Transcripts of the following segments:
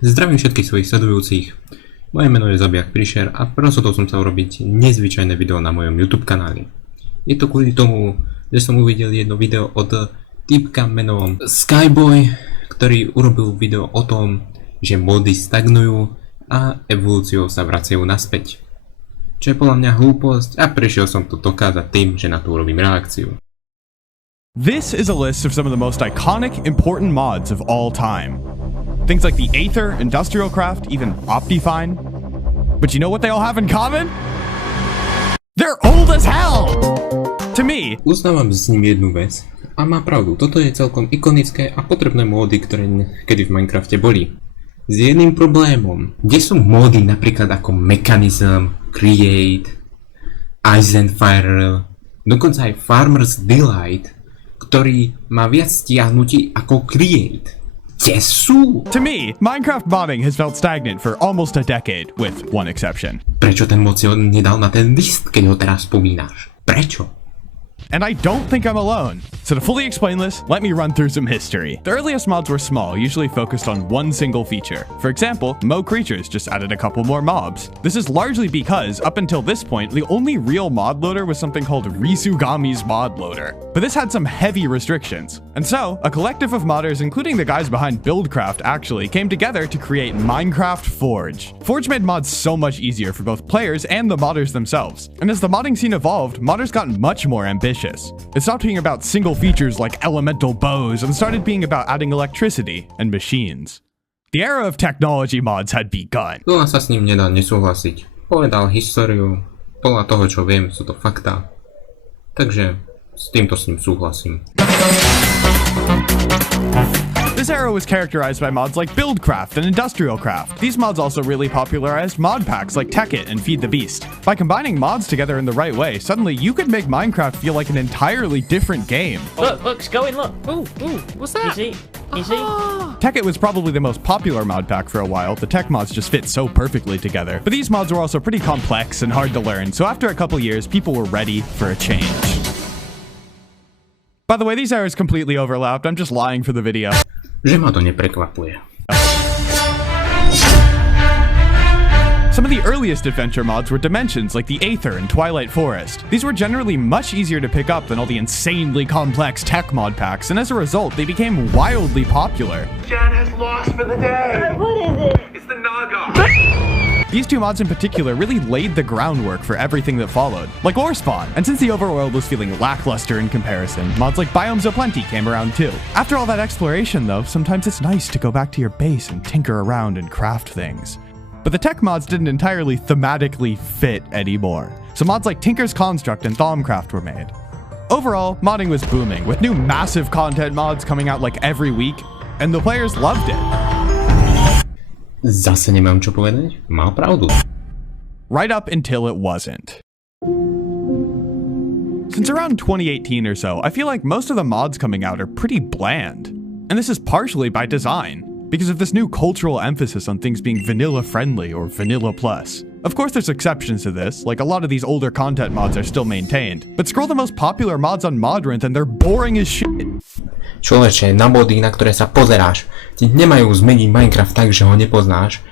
Zdravím všetkých svojich sledujúcich. Moje meno je Zabijak Prišer a rozhodol som sa urobiť nezvyčajné video na mojom YouTube kanáli. Je to kvôli tomu, že som uvidel jedno video od týpka menom Skyboy, ktorý urobil video o tom, že mody stagnujú a evolúciou sa vracajú naspäť. Čo je podľa mňa hlúposť a prišiel som to dokázať tým, že na to urobím reakciu. This is a list of some of the most iconic, important mods of all time. Things like the Aether, Industrial Craft, even Optifine. But you know what they all have in common? They're old as hell! To me. Uznávam s ním jednu vec a má pravdu, toto je celkom ikonické a potrebné módy, ktoré kedy v Minecrafte boli. S jedným problémom, kde sú módy napríklad ako Mechanism, Create, Ice and Fire, dokonca aj Farmer's Delight, ktorý má viac stiahnutí ako Create. Kde sú? To me, Minecraft modding has felt stagnant for almost a decade, with one exception. Prečo ten mod si ho nedal na ten list, keď ho teraz spomínaš? Prečo? And I don't think I'm alone. So to fully explain this, let me run through some history. The earliest mods were small, usually focused on one single feature. For example, Mo Creatures just added a couple more mobs. This is largely because, up until this point, the only real mod loader was something called Risugami's mod loader. But this had some heavy restrictions. And so, a collective of modders, including the guys behind Buildcraft, actually came together to create Minecraft Forge. Forge made mods so much easier for both players and the modders themselves. And as the modding scene evolved, modders got much more ambitious. It stopped being about single features like elemental bows and started being about adding electricity and machines. The era of technology mods had begun. Tu sa s ním nedá nesúhlasiť. Povedal históriu, podľa toho čo viem sú to fakta. Takže s týmto s ním súhlasím. This era was characterized by mods like Buildcraft and Industrial Craft. These mods also really popularized mod packs like Tekkit and Feed the Beast. By combining mods together in the right way, suddenly you could make Minecraft feel like an entirely different game. Look, it's going, look. Ooh, what's that? You see? Tekkit was probably the most popular mod pack for a while. The tech mods just fit so perfectly together. But these mods were also pretty complex and hard to learn, so after a couple years, people were ready for a change. By the way, these eras completely overlapped. I'm just lying for the video. Že ma to neprekvapuje. Some of the earliest adventure mods were dimensions like the Aether and Twilight Forest. These were generally much easier to pick up than all the insanely complex tech mod packs, and as a result, they became wildly popular. Jan has lost for the day! What is it? It's the Naga! These two mods in particular really laid the groundwork for everything that followed, like Ore Spawn. And since the overworld was feeling lackluster in comparison, mods like Biomes of Plenty came around too. After all that exploration though, sometimes it's nice to go back to your base and tinker around and craft things. But the tech mods didn't entirely thematically fit anymore, so mods like Tinker's Construct and Thaumcraft were made. Overall, modding was booming, with new massive content mods coming out like every week, and the players loved it. Zase nemám čo povedať? Mal pravdu. Right up until it wasn't. Since around 2018 or so, I feel like most of the mods coming out are pretty bland. And this is partially by design, because of this new cultural emphasis on things being vanilla friendly or vanilla plus. Of course there's exceptions to this, like a lot of these older content mods are still maintained, but scroll the most popular mods on Modrent and they're boring as shit. Človeče, na mody, na ktoré sa pozeráš, ti nemajú zmeniť Minecraft tak, že ho nepoznáš,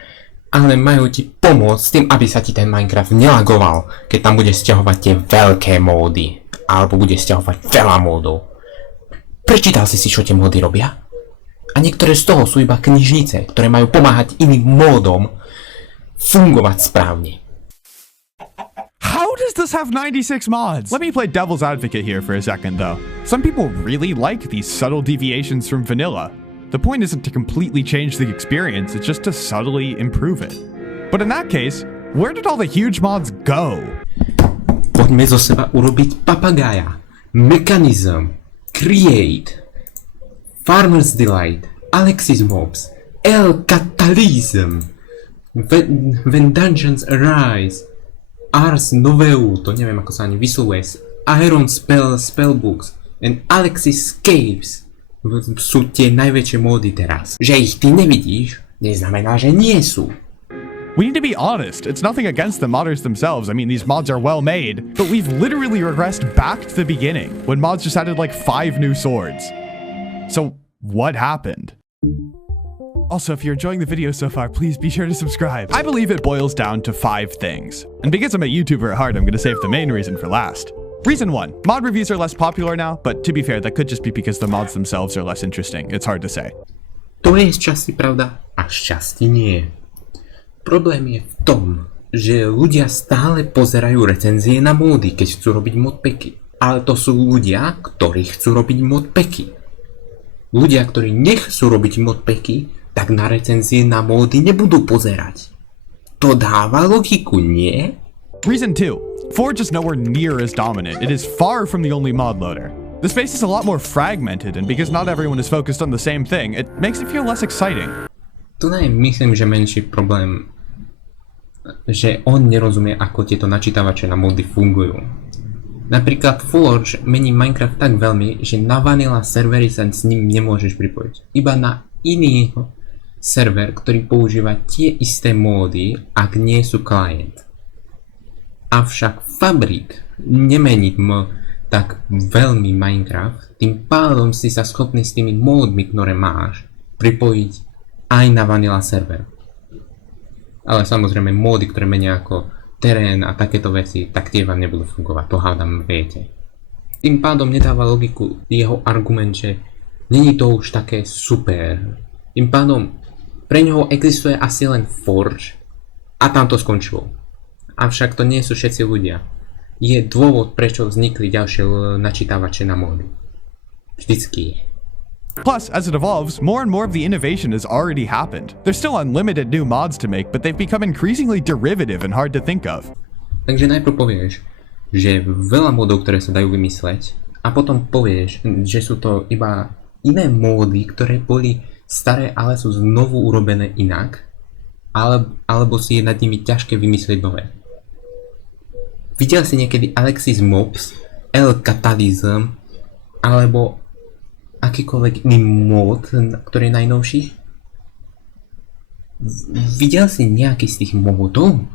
ale majú ti pomôcť s tým, aby sa ti ten Minecraft nelagoval, keď tam bude stiahovať tie veľké módy, alebo bude stiahovať veľa módov. Prečítal si, čo tie módy robia? A niektoré z toho sú iba knižnice, ktoré majú pomáhať iným módom fungovať správne. How does this have 96 mods? Let me play devil's advocate here for a second though. Some people really like these subtle deviations from vanilla. The point isn't to completely change the experience, it's just to subtly improve it. But in that case, where did all the huge mods go? Poďme zo seba urobiť papagája, Mechanism, Create, Farmer's Delight, Alexis Mobs, El Catalysm, When Dungeons Arise, Ars Noveu, to neviem ako sa ani vyslovuje, Iron Spellbooks and Alexis Caves sú tie najväčšie módy teraz. Že ich ty nevidíš, neznamená, že nie sú. We need to be honest, it's nothing against the modders themselves. I mean, these mods are well made, but we've literally regressed back to the beginning, when mods just added like 5 new swords. So, what happened? Also, if you're enjoying the video so far, please be sure to subscribe. I believe it boils down to 5 things. And because I'm a YouTuber at heart, I'm gonna save the main reason for last. Reason 1. Mod reviews are less popular now, but to be fair, that could just be because the mods themselves are less interesting. It's hard to say. To je šťastí pravda a šťastí nie. Problém je v tom, že ľudia stále pozerajú recenzie na módy, keď chcú robiť modpacky. Ale to sú ľudia, ktorí chcú robiť modpacky. Ľudia, ktorí nechcú robiť modpacky, tak na recenzie na módy nebudú pozerať. To dáva logiku, nie? Reason 2. Forge is nowhere near as dominant. It is far from the only mod loader. The space is a lot more fragmented, and because not everyone is focused on the same thing, it makes it feel less exciting. Tu je, myslím, že menší problém, že on nerozumie, ako tieto načítavače na módy fungujú. Napríklad Forge mení Minecraft tak veľmi, že na vanilla servery sa s ním nemôžeš pripojiť. Iba na iný server, ktorý používa tie isté módy, ak nie sú klient. Avšak Fabrik nemení tak veľmi Minecraft, tým pádom si sa schopný s tými módmi, ktoré máš, pripojiť aj na vanilla server. Ale samozrejme módy, ktoré menia ako terén a takéto veci, tak tie vám nebudú fungovať, to hádam viete. Tým pádom nedáva logiku jeho argument, že není to už také super. Tým pádom pre ňoho existuje asi len Forge a tam to skončilo. Avšak to nie sú všetci ľudia. Je dôvod, prečo vznikli ďalšie načítavače na módy. Vždycky je. Plus, as it evolves, more and more of the innovation has already happened. There's still unlimited new mods to make, but they've become increasingly derivative and hard to think of. Takže najprv povieš, že je veľa módov, ktoré sa dajú vymysleť, a potom povieš, že sú to iba iné módy, ktoré boli staré, ale sú znovu urobené inak, alebo si je nad nimi ťažké vymyslieť nové. Videl si niekedy Alexis Mobs, Catalysm, alebo akýkoľvek iný mód, ktorý je najnovší? Videl si nejaký z tých módov?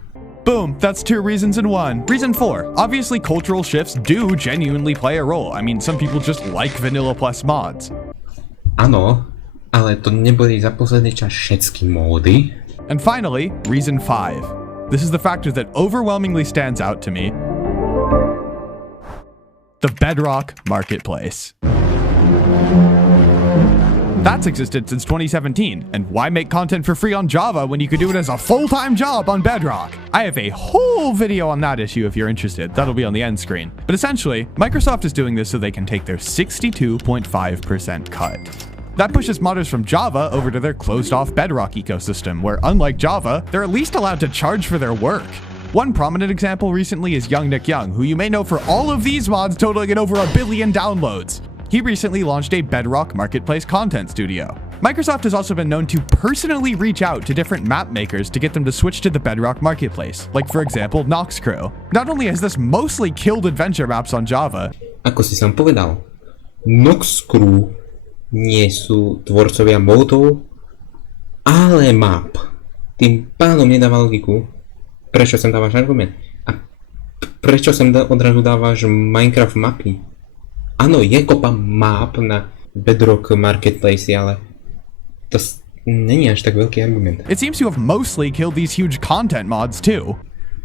Boom, that's 2 reasons in 1. Reason 4. Obviously, cultural shifts do genuinely play a role. I mean, some people just like Vanilla Plus mods. Áno, ale to neboli za posledný čas všetky módy. And finally, reason 5. This is the factor that overwhelmingly stands out to me. The Bedrock Marketplace. That's existed since 2017, and why make content for free on Java when you could do it as a full-time job on Bedrock? I have a whole video on that issue if you're interested. That'll be on the end screen. But essentially, Microsoft is doing this so they can take their 62.5% cut. That pushes modders from Java over to their closed-off Bedrock ecosystem, where unlike Java, they're at least allowed to charge for their work. One prominent example recently is Young Nick Young, who you may know for all of these mods totaling at over 1 billion downloads. He recently launched a Bedrock Marketplace content studio. Microsoft has also been known to personally reach out to different map makers to get them to switch to the Bedrock Marketplace, like for example, Nox Crew. Not only has this mostly killed adventure maps on Java, Ako si som povedal, Nox Crew nie sú tvorcovia módov, ale map. Tým pádom nedáva logiku, prečo sem dávaš argument. A prečo sem odrazu dávaš Minecraft mapy. Áno, je kopa map na Bedrock Marketplace, ale to není až tak veľký argument. it seems to have mostly killed these huge content mods too.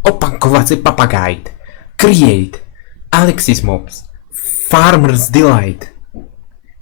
Opakovací papagajt, Create, Alexis Mobs, Farmer's Delight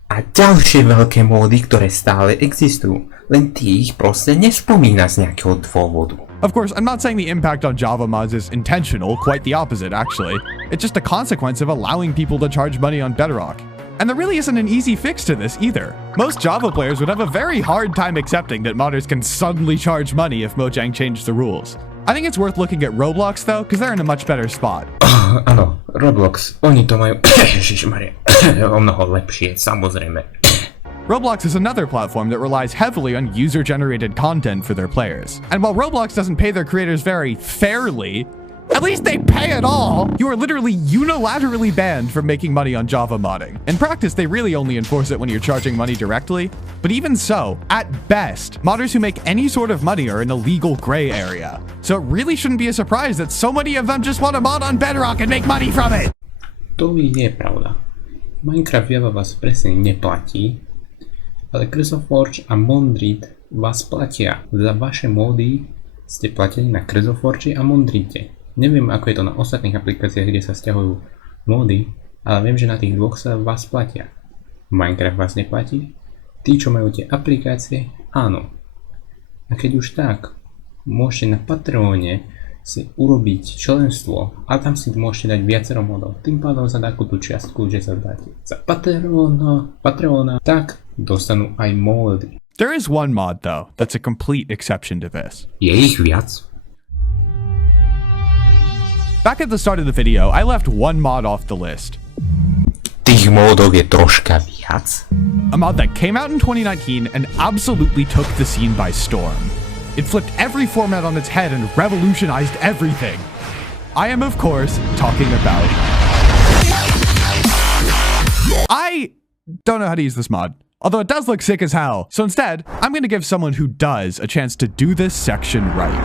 a ďalšie veľké módy, ktoré stále existujú. Len ty ich proste nespomína z nejakého dôvodu. Of course, I'm not saying the impact on Java mods is intentional, quite the opposite actually. It's just a consequence of allowing people to charge money on Bedrock. And there really isn't an easy fix to this either. Most Java players would have a very hard time accepting that modders can suddenly charge money if Mojang changed the rules. I think it's worth looking at Roblox though, because they're in a much better spot. Áno, Roblox, oni to majú, ježišmaria, o mnoho lepšie, samozrejme. Roblox is another platform that relies heavily on user-generated content for their players. And while Roblox doesn't pay their creators very fairly, at least they pay it all! You are literally unilaterally banned from making money on Java modding. In practice, they really only enforce it when you're charging money directly. But even so, at best, modders who make any sort of money are in a legal gray area. So it really shouldn't be a surprise that so many of them just want to mod on Bedrock and make money from it! To je pravda. Minecraft Java vás presne neplatí, ale Forge a Mondrid vás platia. Za vaše módy ste platení na Krzoforči a Mondrite. Neviem, ako je to na ostatných aplikáciách, kde sa sťahujú módy, ale viem, že na tých dvoch sa vás platia. Minecraft vás neplatí? Tí, čo majú tie aplikácie, áno. A keď už tak, môžete na Patreone si urobiť členstvo a tam si môžete dať viacero modov. Tým pádom za takú tú čiastku, že sa dáte za Patreona, tak dostanú aj módy. There is one mod though that's a complete exception to this. Je ich viac? Back at the start of the video, I left one mod off the list. Tých módov je troška viac? A mod that came out in 2019 and absolutely took the scene by storm. It flipped every format on its head and revolutionized everything. I am, of course, talking about... I don't know how to use this mod, although it does look sick as hell. So instead, I'm going to give someone who does a chance to do this section right.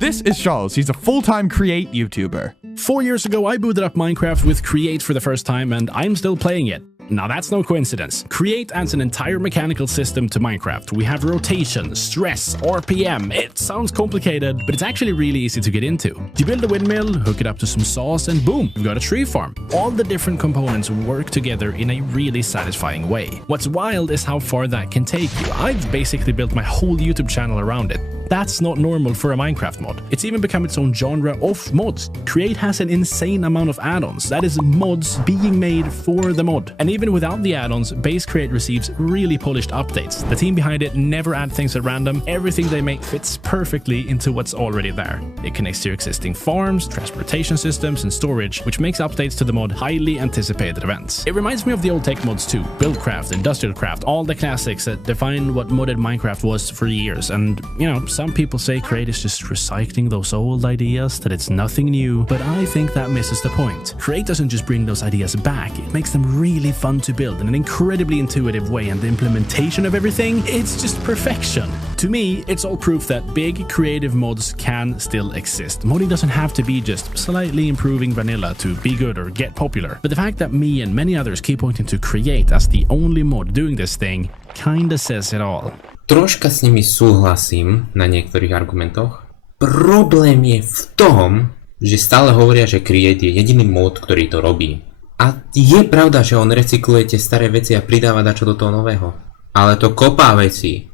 This is Charles. He's a full-time Create YouTuber. 4 years ago, I booted up Minecraft with Create for the first time, and I'm still playing it. Now that's no coincidence. Create adds an entire mechanical system to Minecraft. We have rotation, stress, RPM. It sounds complicated, but it's actually really easy to get into. You build a windmill, hook it up to some saws, and boom, you've got a tree farm. All the different components work together in a really satisfying way. What's wild is how far that can take you. I've basically built my whole YouTube channel around it. That's not normal for a Minecraft mod. It's even become its own genre of mods. Create has an insane amount of add-ons. That is mods being made for the mod. And even without the add-ons, base Create receives really polished updates. The team behind it never add things at random. Everything they make fits perfectly into what's already there. It connects to your existing farms, transportation systems, and storage, which makes updates to the mod highly anticipated events. It reminds me of the old tech mods too. Buildcraft, Industrialcraft, all the classics that define what modded Minecraft was for years. And, you know, some people say Create is just recycling those old ideas, that it's nothing new, but I think that misses the point. Create doesn't just bring those ideas back, it makes them really fun to build in an incredibly intuitive way, and the implementation of everything, it's just perfection. To me, it's all proof that big creative mods can still exist. Modding doesn't have to be just slightly improving vanilla to be good or get popular, but the fact that me and many others keep pointing to Create as the only mod doing this thing kinda says it all. Troška s nimi súhlasím na niektorých argumentoch. Problém je v tom, že stále hovoria, že Create je jediný mod, ktorý to robí. A je pravda, že on recykluje tie staré veci a pridáva dačo do toho nového. Ale to kopá veci.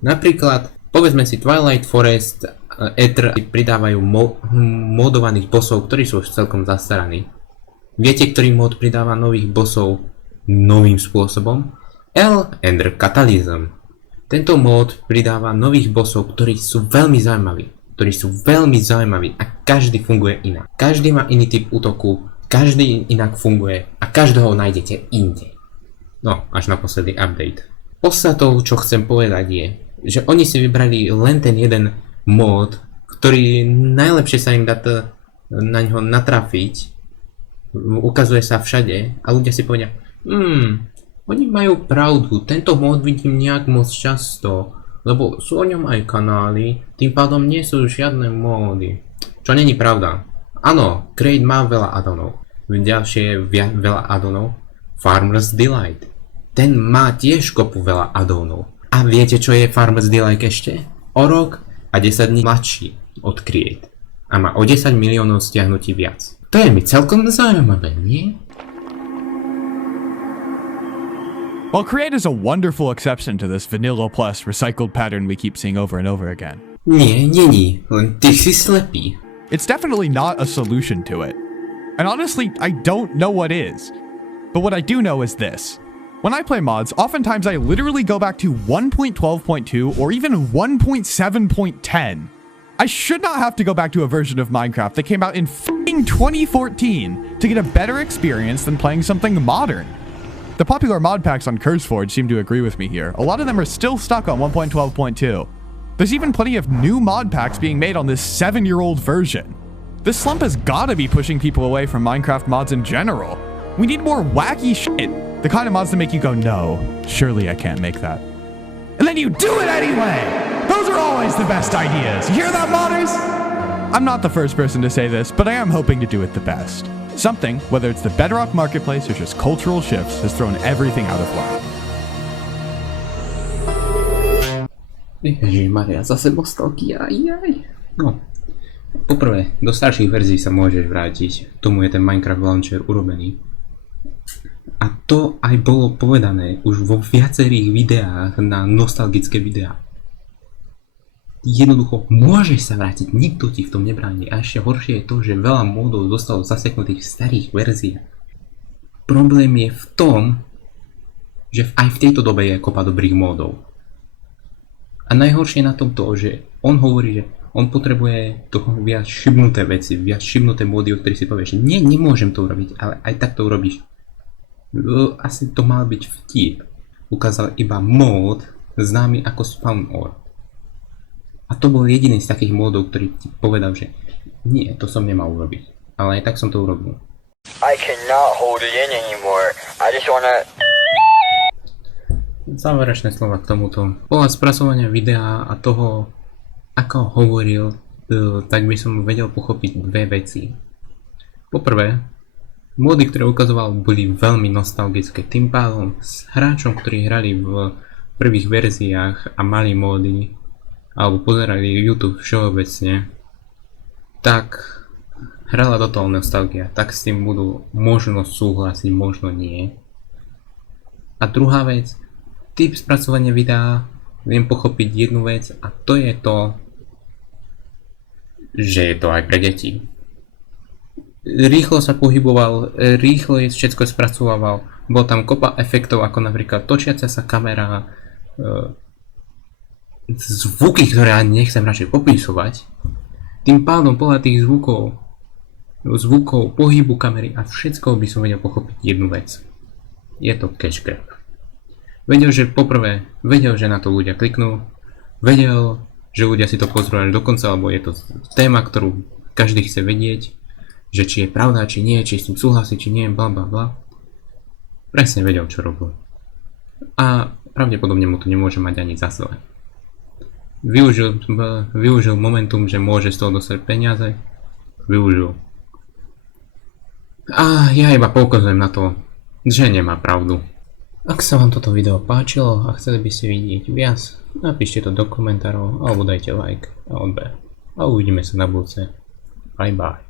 Napríklad, povedzme si Twilight Forest, Ether pridávajú modovaných bossov, ktorí sú už celkom zastaraní. Viete, ktorý mod pridáva nových bossov novým spôsobom? Ender Catalysm. Tento mod pridáva nových bossov, ktorí sú veľmi zaujímaví a každý funguje inak. Každý má iný typ útoku, každý inak funguje a každého nájdete inde. No, až na posledný update. Podstatou, čo chcem povedať je, že oni si vybrali len ten jeden mod, ktorý najlepšie sa im dá na ňo natrafiť, ukazuje sa všade a ľudia si povedia, oni majú pravdu, tento mod vidím nejak moc často, lebo sú o ňom aj kanály, tým pádom nie sú žiadne módy. Čo není pravda. Áno, Create má veľa addonov. Ďalšie je veľa addonov. Farmer's Delight. Ten má tiež kopu veľa addonov. A viete, čo je Farmer's Delight ešte? O rok a 10 dní mladší od Create. A má o 10 miliónov stiahnutí viac. To je mi celkom zaujímavé, nie? While Create is a wonderful exception to this vanilla plus recycled pattern we keep seeing over and over again. Nie, není, len ty si slepý. It's definitely not a solution to it. And honestly, I don't know what is. But what I do know is this. When I play mods, oftentimes I literally go back to 1.12.2 or even 1.7.10. I should not have to go back to a version of Minecraft that came out in f***ing 2014 to get a better experience than playing something modern. The popular mod packs on CurseForge seem to agree with me here. A lot of them are still stuck on 1.12.2. There's even plenty of new mod packs being made on this 7-year-old version. This slump has gotta be pushing people away from Minecraft mods in general. We need more wacky shit. The kind of mods that make you go, no, surely I can't make that. And then you do it anyway! Those are always the best ideas. You hear that, modders? I'm not the first person to say this, but I am hoping to do it the best. Something, whether it's the Bedrock marketplace or just cultural shifts, has thrown everything out of whack. Ježišmaria, zase nostalgia, jaj. No, poprvé, do starších verzií sa môžeš vrátiť. Tomu je ten Minecraft Launcher urobený. A to aj bolo povedané už vo viacerých videách na nostalgické videá. Jednoducho, môžeš sa vrátiť, nikto ti v tom nebráni. A ešte horšie je to, že veľa módov zostalo zaseknutých v starých verziách. Problém je v tom, že aj v tejto dobe je kopa dobrých módov. A najhoršie na tom to, že on hovorí, že on potrebuje toho viac šibnuté veci, viac šibnuté módy, o ktorých si povieš, nie, nemôžem to urobiť, ale aj tak to urobíš. Asi to mal byť vtip. Ukázal iba mód známy ako Spawn Ore. A to bol jediný z takých módov, ktorý ti povedal, že nie, to som nemal urobiť. Ale aj tak som to urobil. I cannot hold it in anymore. I just wanna... Záverečné slova k tomuto. Podľa spracovania videa a toho, ako hovoril, tak by som vedel pochopiť dve veci. Poprvé, módy, ktoré ukazoval, boli veľmi nostalgické. Tým pádom s hráčom, ktorí hrali v prvých verziách a mali módy, alebo pozerali YouTube všeobecne, tak hrala do toho nostalgia. Tak s tým budú možno súhlasiť, možno nie. A druhá vec, typ spracovania videa, viem pochopiť jednu vec a to je to, že je to aj pre deti. Rýchlo sa pohyboval, rýchlo všetko spracovával, bol tam kopa efektov ako napríklad točiaca sa kamera, zvuky, ktoré ani nechcem radšej popisovať. Tým pádom podľa tých zvukov, pohybu kamery a všetko by som vedel pochopiť jednu vec. Je to cash grab. Vedel, že poprvé, že na to ľudia kliknú, vedel, že ľudia si to pozrú až do konca, alebo je to téma, ktorú každý chce vedieť, že či je pravda, či nie, či s tým súhlasí, či nie, bla bla bla. Presne vedel, čo robil. A pravdepodobne mu to nemôže mať ani za zle. Využil momentum, že môže z toho dostať peniaze. Využil. A ja iba poukazujem na to, že nemá pravdu. Ak sa vám toto video páčilo a chceli by ste vidieť viac, napíšte to do komentárov alebo dajte like a odber. A uvidíme sa na budúce. Bye bye.